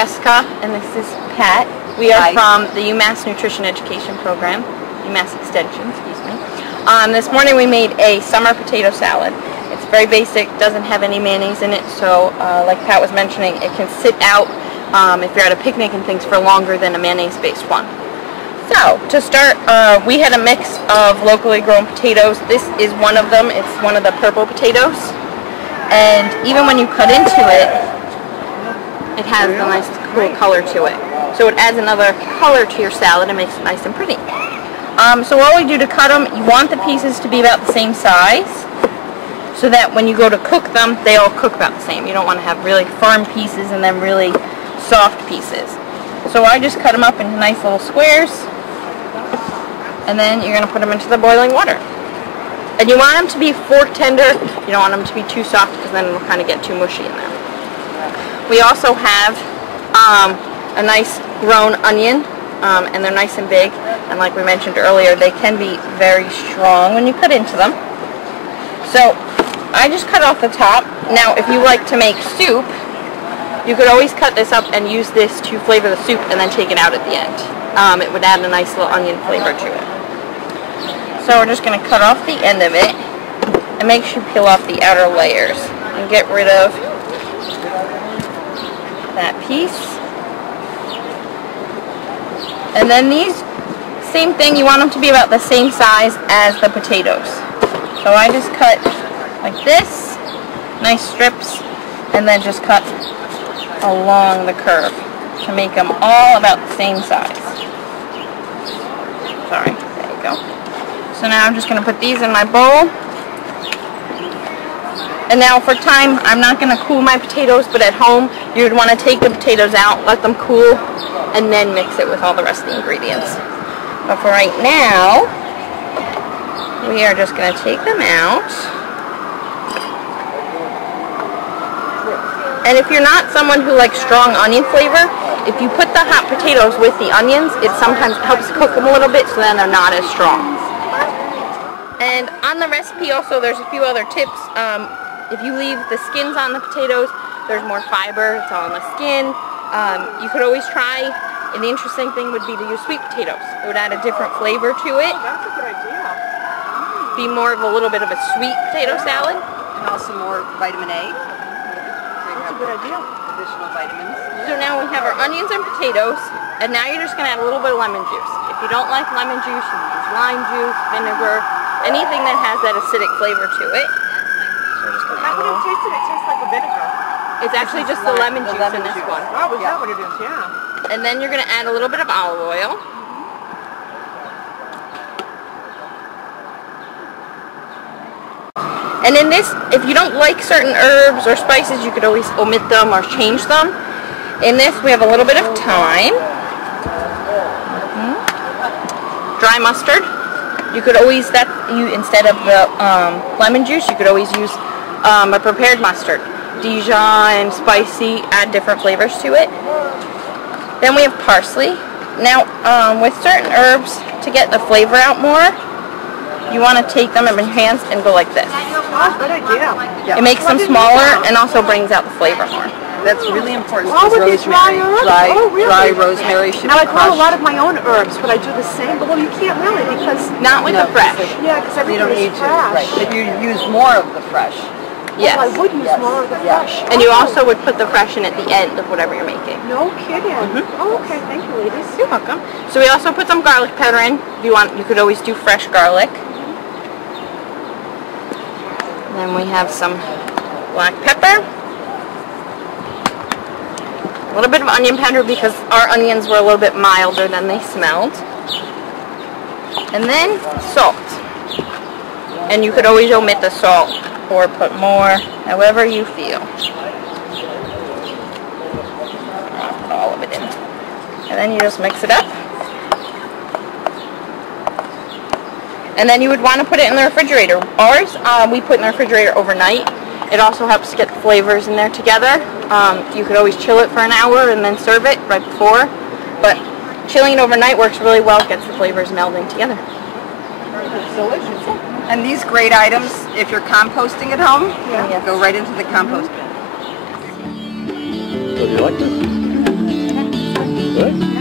Jessica, and this is Pat. We are Hi. from the UMass Nutrition Education Program, UMass Extention, excuse me. This morning we made a summer potato salad. It's very basic, doesn't have any mayonnaise in it, so like Pat was mentioning, it can sit out if you're at a picnic and things for longer than a mayonnaise-based one. So, to start, we had a mix of locally grown potatoes. This is one of them. It's one of the purple potatoes. And even when you cut into it, it has a nice cool color to it. So it adds another color to your salad and makes it nice and pretty. So what we do to cut them, you want the pieces to be about the same size so that when you go to cook them, they all cook about the same. You don't want to have really firm pieces and then really soft pieces. So I just cut them up into nice little squares, and then you're going to put them into the boiling water. And you want them to be fork tender. You don't want them to be too soft because then it'll kind of get too mushy in there. We also have a nice grown onion, and they're nice and big. And like we mentioned earlier, they can be very strong when you cut into them. So I just cut off the top. Now if you like to make soup, you could always cut this up and use this to flavor the soup and then take it out at the end. It would add a nice little onion flavor to it. So we're just going to cut off the end of it and make sure you peel off the outer layers and get rid of that piece. And then these, same thing, you want them to be about the same size as the potatoes. So I just cut like this, nice strips, and then just cut along the curve to make them all about the same size. Sorry, there you go. So now I'm just going to put these in my bowl. And now for time, I'm not going to cool my potatoes, but at home you would want to take the potatoes out, let them cool, and then mix it with all the rest of the ingredients. But for right now, we are just going to take them out. And if you're not someone who likes strong onion flavor, if you put the hot potatoes with the onions, it sometimes helps cook them a little bit so then they're not as strong. And on the recipe also, there's a few other tips. If you leave the skins on the potatoes, there's more fiber. It's all on the skin. You could always try, and the interesting thing would be to use sweet potatoes. It would add a different flavor to it. Oh, that's a good idea. Be more of a little bit of a sweet potato salad. And also more vitamin A. That's a good idea. Additional vitamins. So now we have our onions and potatoes, and now you're just going to add a little bit of lemon juice. If you don't like lemon juice, you can use lime juice, vinegar, anything that has that acidic flavor to it. So we're just going to add a little. It tastes like a vinegar. It's actually just the lemon juice in this one. Oh, is that what it is? Yeah. And then you're going to add a little bit of olive oil. And in this, if you don't like certain herbs or spices, you could always omit them or change them. In this, we have a little bit of thyme. Dry mustard. You could always, instead of the lemon juice, you could always use a prepared mustard. Dijon, spicy, add different flavors to it. Then we have parsley. Now, with certain herbs, to get the flavor out more, you want to take them in your hands and go like this. Oh, good idea. Yeah. It makes them smaller and also brings out the flavor more. That's really important. Oh, with these dry herbs? Oh, really? Dry rosemary should Now be I grow a crushed. lot of my own herbs, but I do the same. But well, you can't really because Not with the fresh. yeah, because You don't everything need is to. fresh. Right. But you use more of the fresh. Yes. Well, I would use more of the fresh. And you also would put the fresh in at the end of whatever you're making. No kidding. Oh, okay. Thank you, ladies. You're welcome. So we also put some garlic powder in. If you want, you could always do fresh garlic. And then we have some black pepper. A little bit of onion powder because our onions were a little bit milder than they smelled. And then salt. And you could always omit the salt or put more, however you feel. I'll put all of it in. And then you just mix it up. And then you would want to put it in the refrigerator. Ours, we put in the refrigerator overnight. It also helps get the flavors in there together. You could always chill it for an hour and then serve it right before. But chilling it overnight works really well. It gets the flavors melding together. It's delicious. And these great items, if you're composting at home, Yes. go right into the compost bin. So do you like this? Good.